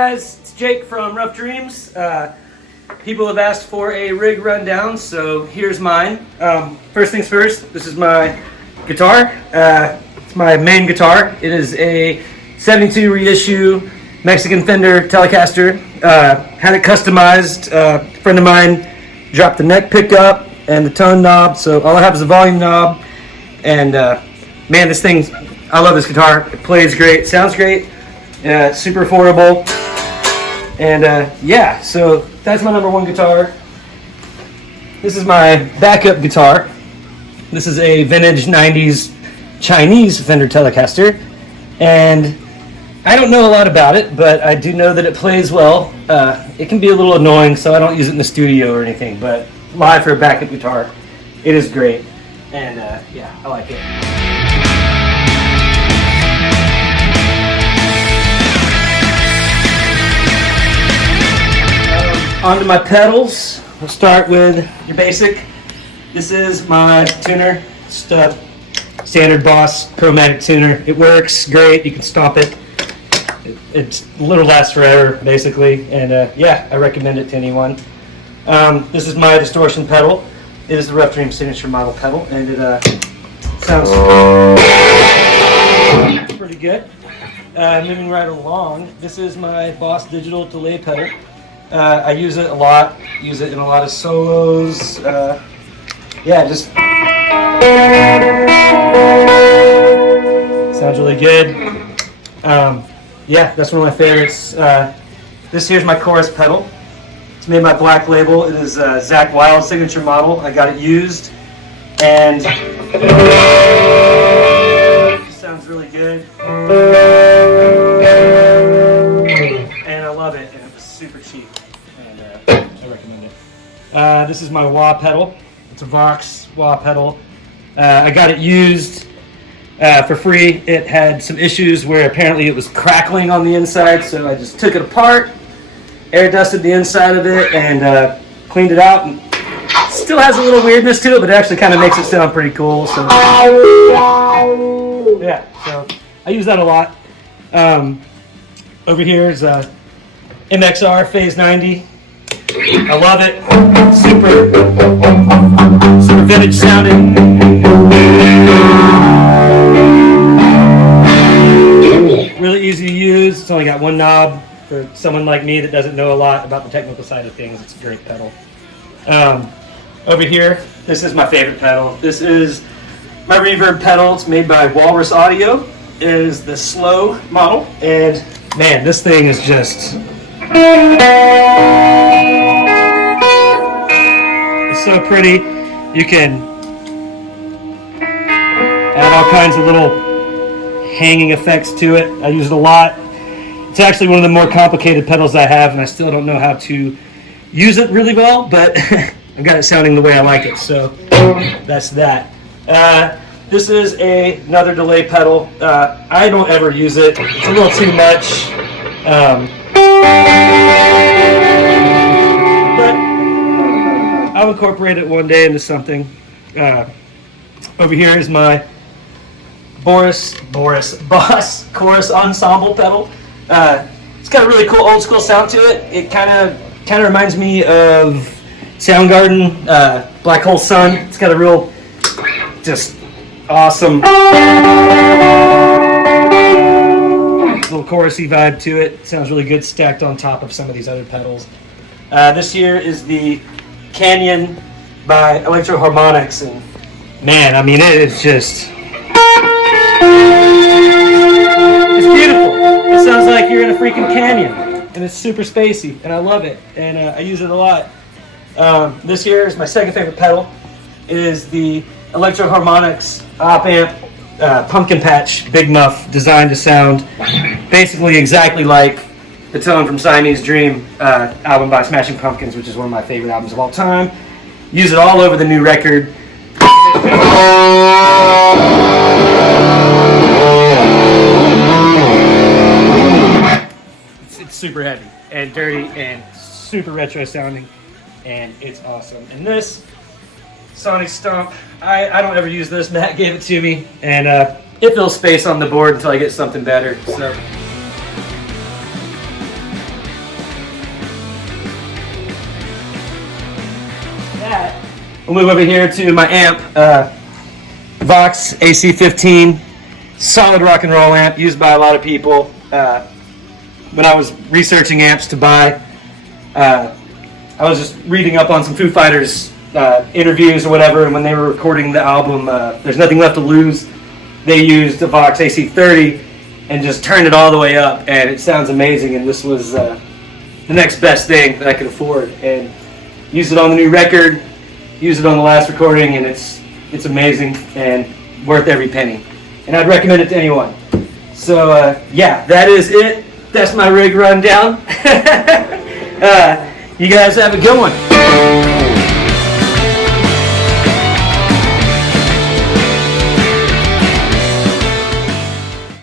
guys, it's Jake from Rough Dreams. People have asked for a rig rundown, so here's mine. First things first, this is my guitar. It's my main guitar. It is a 72 reissue Mexican Fender Telecaster. Had it customized. A friend of mine dropped the neck pickup and the tone knob, so all I have is a volume knob. And man, this thing, I love this guitar. It plays great, sounds great. It's super affordable. And yeah, so that's my number one guitar. This is my backup guitar. This is a vintage 90s Chinese Fender Telecaster. And I don't know a lot about it, but I do know that it plays well. It can be a little annoying, so I don't use it in the studio or anything, but live for a backup guitar, it is great. And yeah, I like it. Onto my pedals. We'll start with your basic. This is my tuner, just a standard Boss chromatic tuner. It works great. You can stomp it. It's little lasts forever, basically. And yeah, I recommend it to anyone. This is my distortion pedal. It is the Rough Dreams signature model pedal, and it sounds pretty good. Moving right along, this is my Boss digital delay pedal. I use it a lot, use it in a lot of solos. Yeah, just sounds really good. Yeah, that's one of my favorites. This here's my chorus pedal. It's made by Black Label. It is Zach Wild's signature model. I got it used, and it sounds really good. And I love it, and it was super cheap. I recommend it. This is my wah pedal. It's a Vox Wah pedal. I got it used for free. It had some issues where apparently it was crackling on the inside, so I just took it apart, air dusted the inside of it, and cleaned it out. And it still has a little weirdness to it, but it actually kind of makes it sound pretty cool. So yeah, so I use that a lot. Over here is Mxr Phase 90. I love it. Super vintage sounding. Really easy to use. It's only got one knob. For someone like me that doesn't know a lot about the technical side of things, it's a great pedal. Over here, this is my favorite pedal. This is my Reverb pedal. It's made by Walrus Audio. It is the slow model, and man, this thing is just... It's so pretty. You can add all kinds of little hanging effects to it. I use it a lot. It's actually one of the more complicated pedals I have, and I still don't know how to use it really well, but I've got it sounding the way I like it, so that's that. This is another delay pedal. I don't ever use it. It's a little too much. But I'll incorporate it one day into something. Over here is my Boss chorus ensemble pedal. It's got a really cool old school sound to it. It kind of reminds me of Soundgarden, Black Hole Sun. It's got a real just awesome little chorusy vibe to it. It sounds really good stacked on top of some of these other pedals. This here is the Canyon by Electro Harmonix, and man, I mean, it is just, it's beautiful. It sounds like you're in a freaking canyon, and it's super spacey, and I love it, and I use it a lot. This here is my second favorite pedal. It is the Electro Harmonix op amp Pumpkin Patch Big Muff, designed to sound basically exactly like the tone from Siamese Dream album by Smashing Pumpkins, which is one of my favorite albums of all time. Use it all over the new record. It's super heavy and dirty and super retro sounding, and it's awesome. And this Sonic Stomp, I don't ever use this. Matt gave it to me, and it fills space on the board until I get something better. So that, we'll move over here to my amp, Vox AC15, solid rock and roll amp used by a lot of people. When I was researching amps to buy, I was just reading up on some Foo Fighters interviews or whatever, and when they were recording the album There's Nothing Left to Lose, they used a Vox AC30 and just turned it all the way up, and it sounds amazing, and this was the next best thing that I could afford, and use it on the new record, use it on the last recording, and it's amazing and worth every penny, and I'd recommend it to anyone. So yeah, that is it. That's my rig rundown. You guys have a good one.